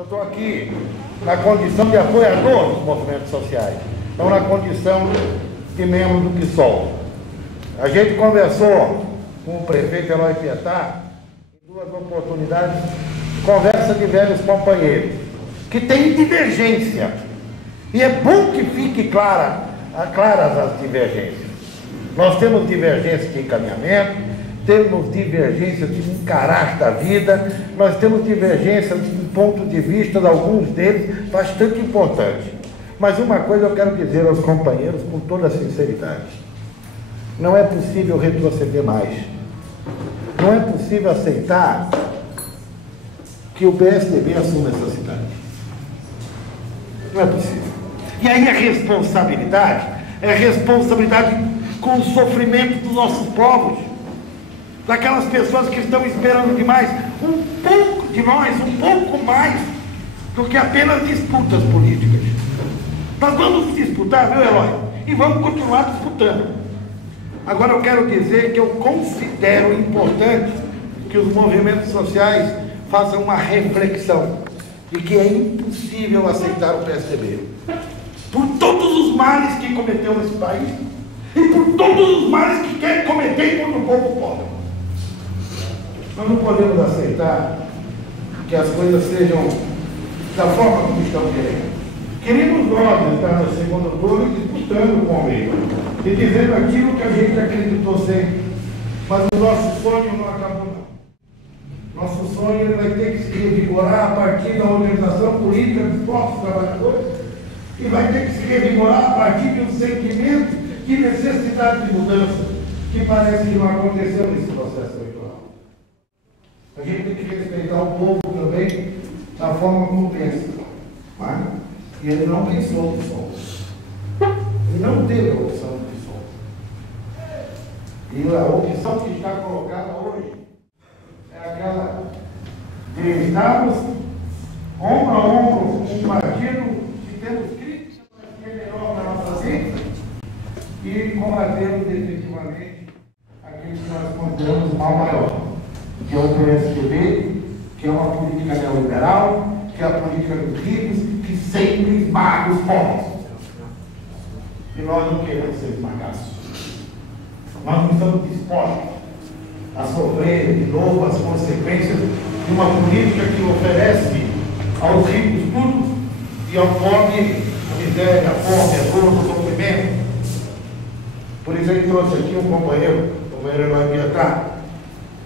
Eu estou aqui na condição de apoiador dos movimentos sociais, não na condição de membro do PSOL. A gente conversou com o prefeito Eloy Pietá em duas oportunidades, conversa de velhos companheiros, que tem divergência. E é bom que fique claras as divergências. Nós temos divergência de encaminhamento, temos divergência de encarar da vida, nós temos divergência do ponto de vista de alguns deles bastante importante. Mas uma coisa eu quero dizer aos companheiros com toda a sinceridade: não é possível retroceder mais. Não é possível aceitar que o PSDB assuma essa cidade. Não é possível. E aí a responsabilidade é responsabilidade com o sofrimento dos nossos povos, daquelas pessoas que estão esperando demais, um pouco de nós, um pouco mais do que apenas disputas políticas. Nós vamos disputar, viu, Eloy? E vamos continuar disputando. Agora eu quero dizer que eu considero importante que os movimentos sociais façam uma reflexão de que é impossível aceitar o PSDB por todos os males que cometeu nesse país e por todos os males que quer cometer contra o povo pobre. Nós não podemos aceitar que as coisas sejam da forma como estão querendo. Queremos nós estar no segundo turno disputando com o meio e dizendo aquilo que a gente acreditou sempre. Mas o nosso sonho não acabou, não. Nosso sonho vai ter que se revigorar a partir da organização política dos nossos trabalhadores e vai ter que se revigorar a partir de um sentimento de necessidade de mudança que parece que não aconteceu nesse processo eleitoral. A gente tem que respeitar o povo também da forma como pensa. Mas, e ele não pensou no PSOL. Ele não teve a opção do PSOL. E a opção que está colocada hoje é aquela de estarmos ombro a ombro com um partido que temos críticas, mas que é melhor para a nossa vida, e combatemos efetivamente aquilo que nós consideramos o mal maior, que é o PSDB, que é uma política neoliberal, que é a política dos ricos, que sempre esmaga os pobres. E nós não queremos ser esmagados. Nós não estamos dispostos a sofrer de novo as consequências de uma política que oferece aos ricos tudo e ao pobre a miséria, a fome, a dor, o sofrimento. Por isso ele trouxe aqui um companheiro, o companheiro Eloy Pietá.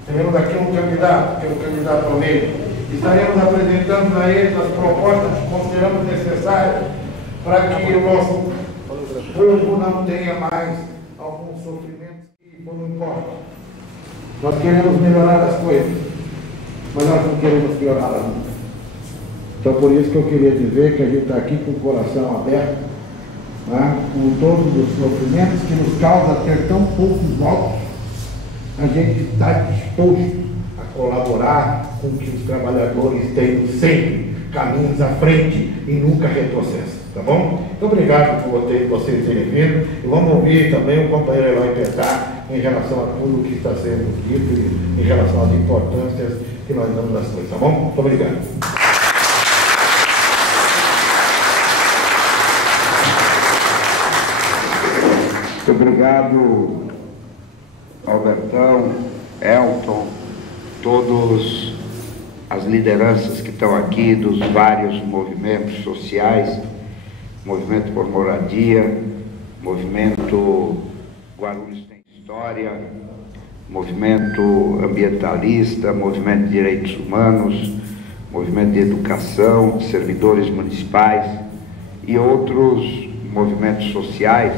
Teremos aqui um candidato, que é o candidato ao meio. Estaremos apresentando a eles as propostas que consideramos necessárias para que o nosso povo não tenha mais algum sofrimento que não importa. Nós queremos melhorar as coisas, mas nós não queremos piorá-las nunca. Então, por isso que eu queria dizer que a gente está aqui com o coração aberto, né, com todos os sofrimentos que nos causa ter tão poucos votos. A gente está disposto a colaborar com que os trabalhadores tenham sempre caminhos à frente e nunca retrocesso, tá bom? Muito obrigado por vocês terem vindo e vamos ouvir também o companheiro Eloy Pietá em relação a tudo o que está sendo dito e em relação às importâncias que nós damos às coisas, tá bom? Muito obrigado. Muito obrigado, Albertão, Elton, todas as lideranças que estão aqui dos vários movimentos sociais, Movimento por Moradia, Movimento Guarulhos Tem História, Movimento Ambientalista, Movimento de Direitos Humanos, Movimento de Educação, Servidores Municipais e outros movimentos sociais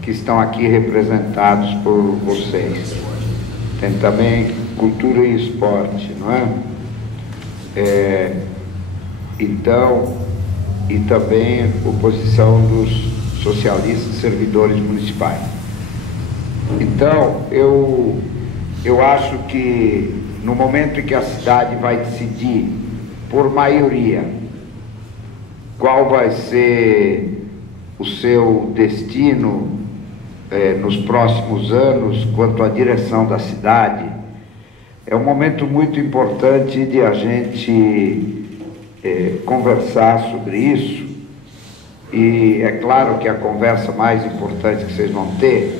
que estão aqui representados por vocês. Tem também cultura e esporte, não é? Então, e também oposição dos socialistas servidores municipais. Então, eu acho que no momento em que a cidade vai decidir, por maioria, qual vai ser o seu destino nos próximos anos quanto à direção da cidade, é um momento muito importante de a gente conversar sobre isso. E é claro que a conversa mais importante que vocês vão ter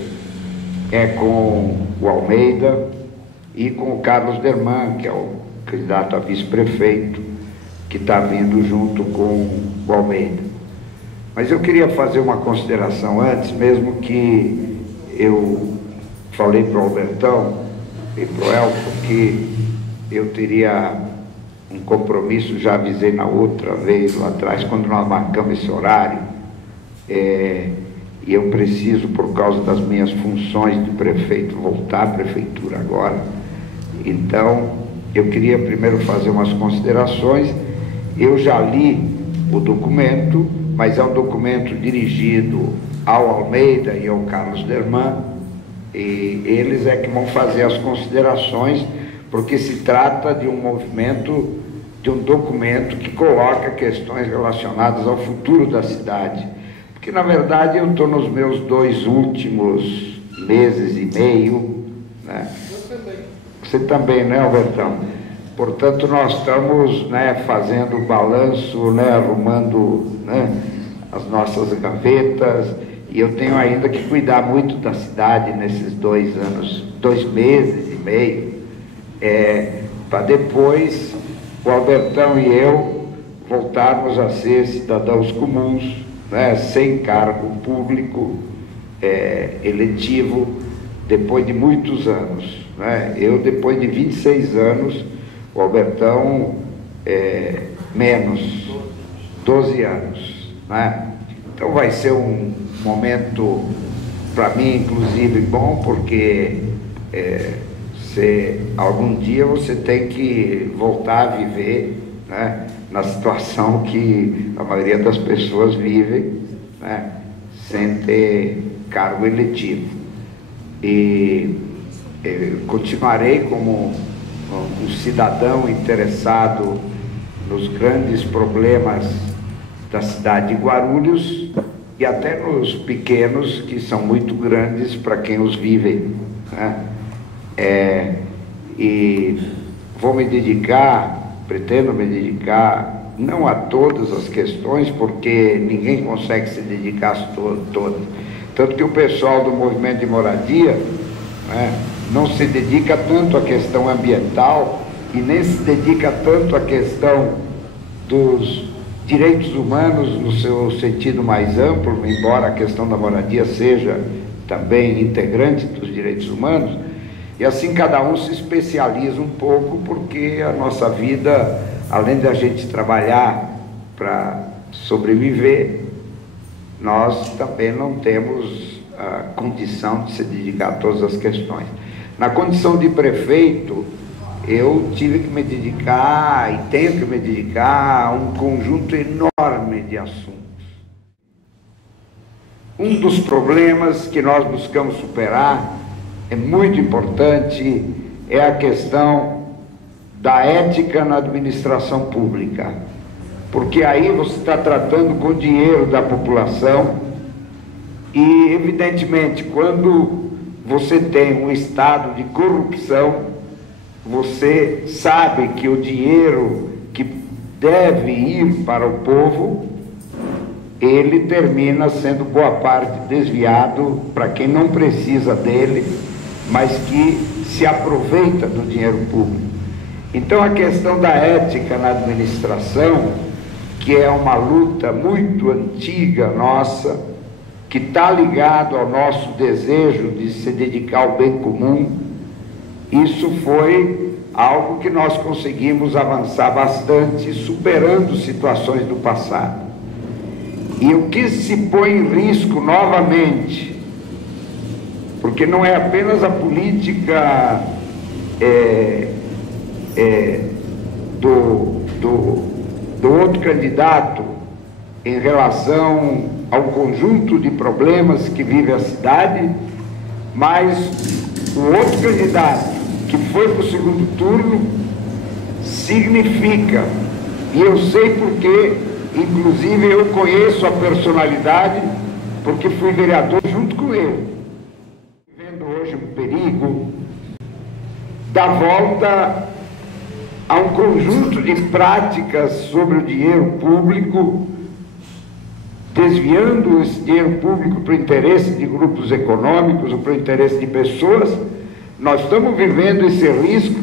é com o Almeida e com o Carlos Derman, que é o candidato a vice-prefeito, que está vindo junto com o Almeida. Mas eu queria fazer uma consideração antes, mesmo que eu falei para o Albertão e para o Elton que eu teria um compromisso, já avisei na outra vez lá atrás, quando nós marcamos esse horário, e eu preciso, por causa das minhas funções de prefeito, voltar à prefeitura agora. Então, eu queria primeiro fazer umas considerações. Eu já li o documento, mas é um documento dirigido ao Almeida e ao Carlos Derman, e eles é que vão fazer as considerações, porque se trata de um movimento, de um documento que coloca questões relacionadas ao futuro da cidade. Porque, na verdade, eu estou nos meus 2 últimos meses e meio, né? Você também, né, Albertão? Portanto, nós estamos, né, fazendo o balanço, né, arrumando, né, as nossas gavetas, e eu tenho ainda que cuidar muito da cidade nesses 2 anos, 2 meses e meio, para depois o Albertão e eu voltarmos a ser cidadãos comuns, né, sem cargo público eletivo, depois de muitos anos, né? Eu, depois de 26 anos, o Albertão menos, 12 anos, né? Então vai ser um momento, para mim, inclusive, bom, porque algum dia você tem que voltar a viver, né, na situação que a maioria das pessoas vivem, né, sem ter cargo eletivo. E continuarei como um cidadão interessado nos grandes problemas da cidade de Guarulhos e até nos pequenos, que são muito grandes para quem os vive, né? E vou me dedicar, pretendo me dedicar, não a todas as questões, porque ninguém consegue se dedicar a todas. Tanto que o pessoal do movimento de moradia, né, não se dedica tanto à questão ambiental e nem se dedica tanto à questão dos direitos humanos no seu sentido mais amplo, embora a questão da moradia seja também integrante dos direitos humanos. E assim cada um se especializa um pouco, porque a nossa vida, além da gente trabalhar para sobreviver, nós também não temos a condição de se dedicar a todas as questões. Na condição de prefeito, eu tive que me dedicar e tenho que me dedicar a um conjunto enorme de assuntos. Um dos problemas que nós buscamos superar, é muito importante, é a questão da ética na administração pública, porque aí você está tratando com o dinheiro da população e, evidentemente, quando você tem um estado de corrupção, você sabe que o dinheiro que deve ir para o povo, ele termina sendo boa parte desviado para quem não precisa dele, mas que se aproveita do dinheiro público. Então a questão da ética na administração, que é uma luta muito antiga nossa, que está ligado ao nosso desejo de se dedicar ao bem comum, isso foi algo que nós conseguimos avançar bastante, superando situações do passado. E o que se põe em risco novamente, porque não é apenas a política do outro candidato em relação ao conjunto de problemas que vive a cidade, mas o outro candidato que foi para o segundo turno significa, e eu sei porque, inclusive eu conheço a personalidade, porque fui vereador junto com ele, vivendo hoje um perigo da volta a um conjunto de práticas sobre o dinheiro público, desviando esse dinheiro público para o interesse de grupos econômicos ou para o interesse de pessoas. Nós estamos vivendo esse risco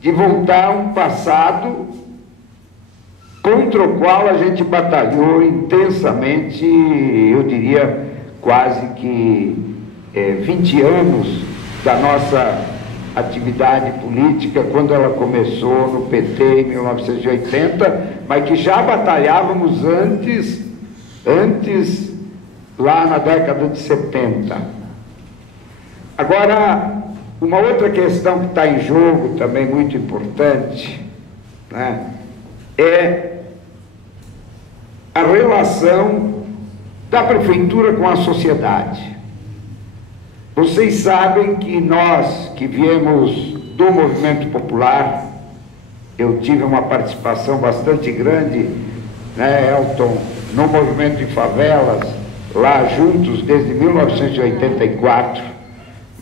de voltar a um passado contra o qual a gente batalhou intensamente, eu diria quase que 20 anos da nossa atividade política, quando ela começou no PT em 1980, mas que já batalhávamos antes lá na década de 70. Agora, uma outra questão que está em jogo também muito importante, né, é a relação da prefeitura com a sociedade. Vocês sabem que nós que viemos do movimento popular, eu tive uma participação bastante grande, né, Elton, no movimento de favelas, lá juntos desde 1984,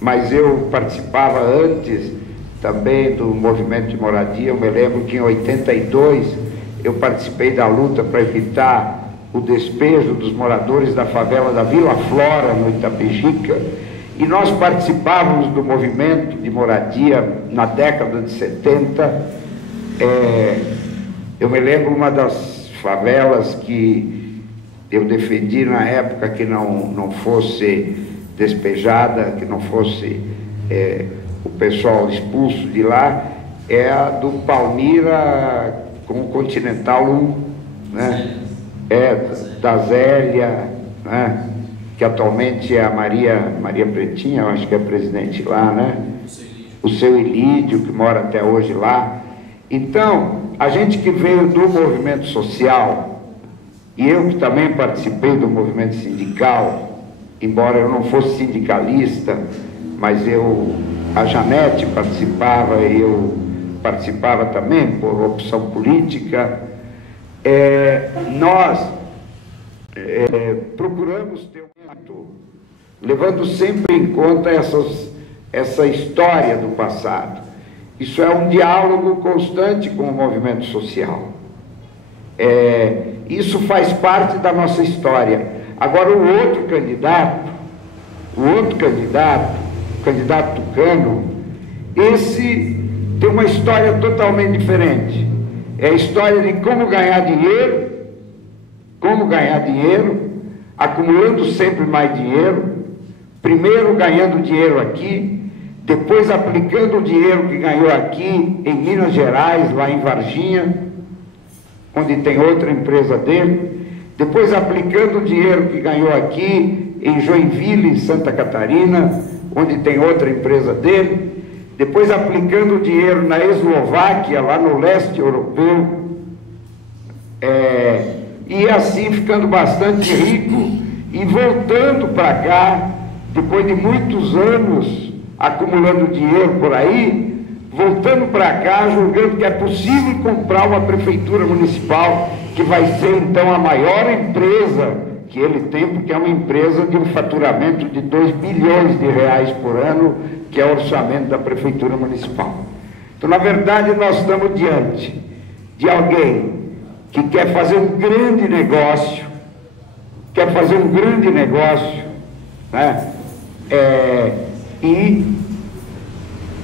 mas eu participava antes também do movimento de moradia. Eu me lembro que em 82 eu participei da luta para evitar o despejo dos moradores da favela da Vila Flora, no Itapejica, e nós participávamos do movimento de moradia na década de 70. Eu me lembro uma das favelas que eu defendi na época que não fosse despejada, que não fosse o pessoal expulso de lá, é a do Palmira com o Continental 1, né? Da Zélia, né? Que atualmente é a Maria Pretinha, eu acho que é presidente lá, né? O seu Ilídio, que mora até hoje lá. Então, a gente que veio do movimento social, e eu que também participei do movimento sindical, embora eu não fosse sindicalista, mas a Janete participava, e eu participava também por opção política, nós procuramos ter um ato, levando sempre em conta essa história do passado. Isso é um diálogo constante com o movimento social. Isso faz parte da nossa história. Agora, o outro candidato, o candidato tucano, esse tem uma história totalmente diferente. É a história de como ganhar dinheiro, acumulando sempre mais dinheiro, primeiro ganhando dinheiro aqui, depois aplicando o dinheiro que ganhou aqui em Minas Gerais, lá em Varginha, onde tem outra empresa dele, depois aplicando o dinheiro que ganhou aqui em Joinville, em Santa Catarina, onde tem outra empresa dele, depois aplicando o dinheiro na Eslováquia, lá no leste europeu, e assim ficando bastante rico e voltando para cá, depois de muitos anos acumulando dinheiro por aí, voltando para cá, julgando que é possível comprar uma prefeitura municipal, que vai ser então a maior empresa que ele tem, porque é uma empresa de um faturamento de 2 bilhões de reais por ano, que é o orçamento da prefeitura municipal. Então, na verdade, nós estamos diante de alguém que quer fazer um grande negócio, né? E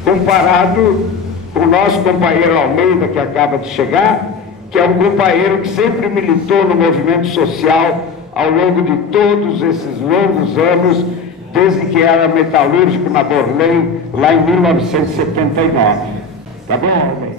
comparado com o nosso companheiro Almeida, que acaba de chegar, que é um companheiro que sempre militou no movimento social ao longo de todos esses longos anos, desde que era metalúrgico na Borlém, lá em 1979. Tá bom, Almeida?